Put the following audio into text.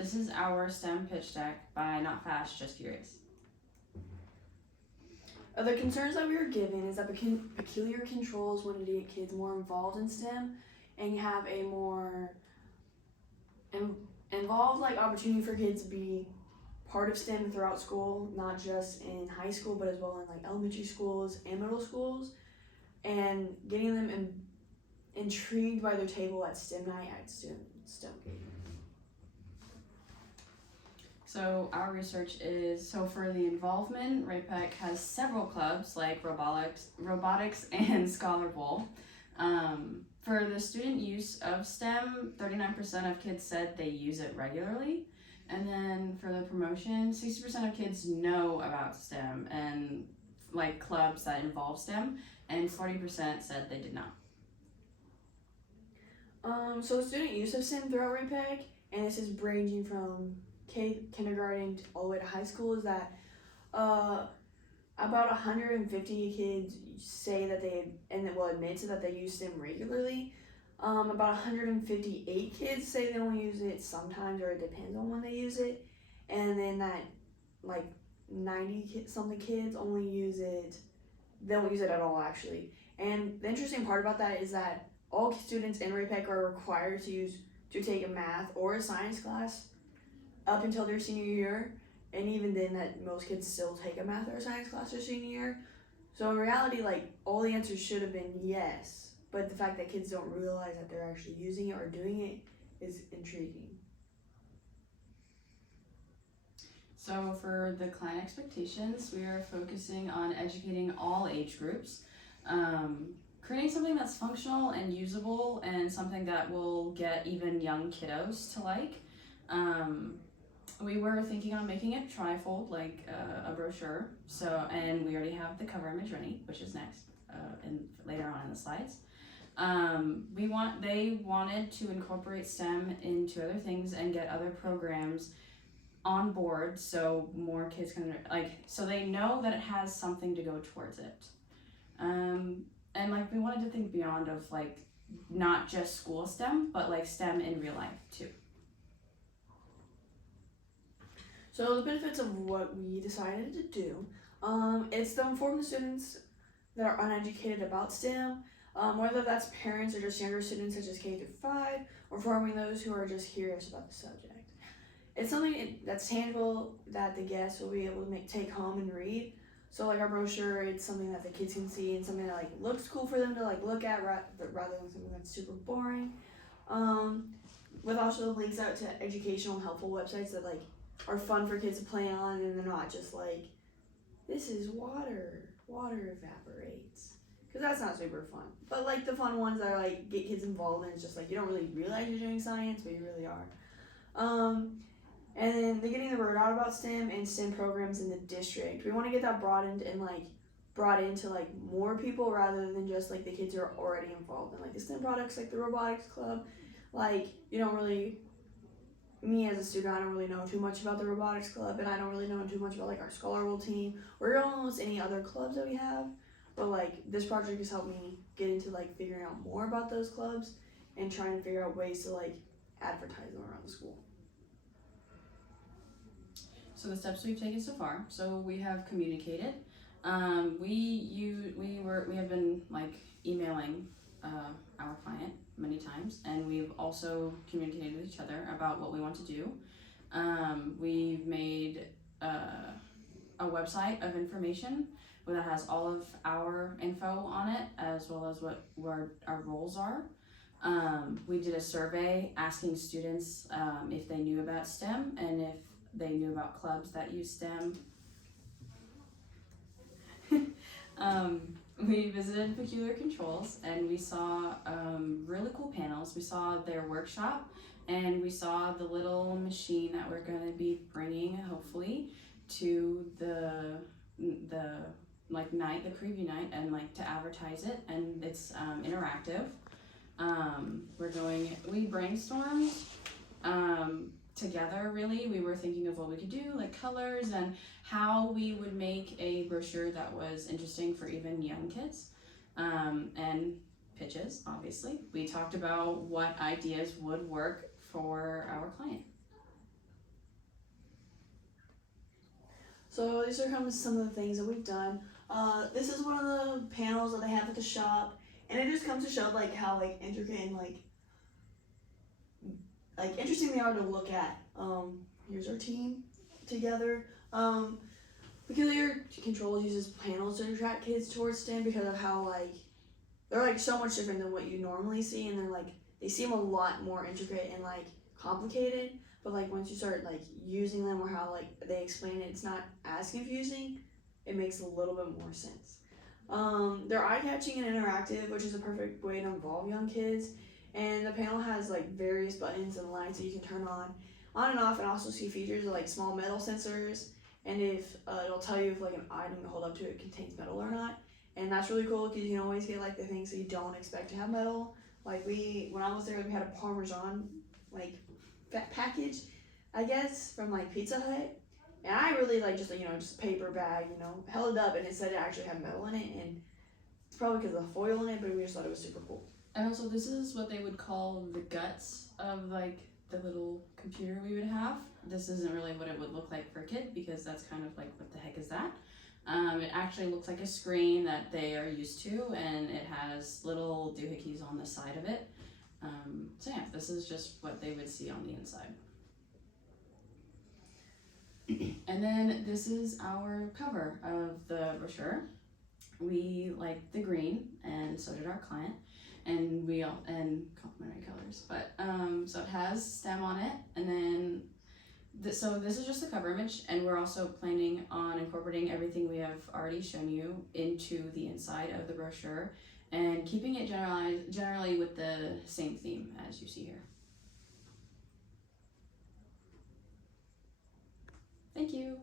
This is our STEM pitch deck by Not Fast, Just Furious. The concerns that we were given is that peculiar controls wanted to get kids more involved in STEM and have a more involved opportunity for kids to be part of STEM throughout school, not just in high school, but as well in elementary schools and middle schools, and getting them intrigued by their table at STEM night at Stonegate. So our research is, for the involvement, RAPEC has several clubs like robotics and Scholar Bowl. For the student use of STEM, 39% of kids said they use it regularly. And then for the promotion, 60% of kids know about STEM and clubs that involve STEM, and 40% said they did not. So the student use of STEM throughout RAPEC, and this is ranging from kindergarten all the way to high school, is that about 150 kids say that admit to that they use STEM regularly. About 158 kids say they only use it sometimes, or it depends on when they use it, and then that 90 something kids only use it. They don't use it at all, actually. And the interesting part about that is that all students in RAPEC are required to take a math or a science class up until their senior year, and even then that most kids still take a math or a science class their senior year. So in reality, all the answers should have been yes, but the fact that kids don't realize that they're actually using it or doing it is intriguing. So for the client expectations, we are focusing on educating all age groups, creating something that's functional and usable, and something that will get even young kiddos to like. We were thinking on making it trifold, like a brochure. And we already have the cover image ready, which is next, and later on in the slides. They wanted to incorporate STEM into other things and get other programs on board, so more kids can so they know that it has something to go towards it. And we wanted to think beyond of not just school STEM, but STEM in real life too. So the benefits of what we decided to do, it's to inform the students that are uneducated about STEM, whether that's parents or just younger students such as K-5, or informing those who are just curious about the subject. It's something that's tangible that the guests will be able to take home and read. So our brochure, it's something that the kids can see and something that looks cool for them to look at rather than something that's super boring. With also links out to educational and helpful websites that are fun for kids to play on, and they're not just this is water evaporates, because that's not super fun. But the fun ones that are get kids involved, and it's just you don't really realize you're doing science, but you really are. And then they're getting the word out about STEM and STEM programs in the district. We want to get that broadened and brought into more people rather than just the kids who are already involved in the STEM products, the robotics club. You don't really, me as a student, I don't really know too much about the robotics club, and I don't really know too much about our Scholar Bowl team or almost any other clubs that we have. But this project has helped me get into figuring out more about those clubs and trying to figure out ways to advertise them around the school. So the steps we've taken so far. So we have communicated. We have been emailing our client many times, and we've also communicated with each other about what we want to do. We've made a website of information that has all of our info on it, as well as what our roles are. We did a survey asking students if they knew about STEM and if they knew about clubs that use STEM. We visited Peculiar Controls, and we saw really cool panels. We saw their workshop, and we saw the little machine that we're going to be bringing, hopefully, to the night, the preview night, and to advertise it. And it's interactive. We brainstormed together, really. We were thinking of what we could do, colors, and how we would make a brochure that was interesting for even young kids, and pitches, obviously. We talked about what ideas would work for our client. So these are some of the things that we've done. This is one of the panels that they have at the shop, and it just comes to show like how like intricate and like interesting they are to look at. Here's our team together. Peculiar Controls uses panels to attract kids towards STEM because of how like they're like so much different than what you normally see, and they're like they seem a lot more intricate and like complicated. But like once you start like using them or how like they explain it, it's not as confusing. It makes a little bit more sense. They're eye-catching and interactive, which is a perfect way to involve young kids. And the panel has like various buttons and lights that you can turn on and off, and also see features like small metal sensors, and if it'll tell you if like an item you hold up to it contains metal or not. And that's really cool because you can always get like the things that you don't expect to have metal. Like when I was there, we had a Parmesan like package, I guess, from like Pizza Hut. And I really like just just a paper bag, held it up and it said it actually had metal in it, and it's probably because of the foil in it, but we just thought it was super cool. And also, this is what they would call the guts of like the little computer we would have. This isn't really what it would look like for a kid because that's kind of like, what the heck is that? It actually looks like a screen that they are used to, and it has little doohickeys on the side of it. So yeah, this is just what they would see on the inside. And then this is our cover of the brochure. We liked the green, and so did our client, and and complementary colors. But so it has STEM on it, and then so this is just the cover image, and we're also planning on incorporating everything we have already shown you into the inside of the brochure, and keeping it generally with the same theme as you see here. Thank you.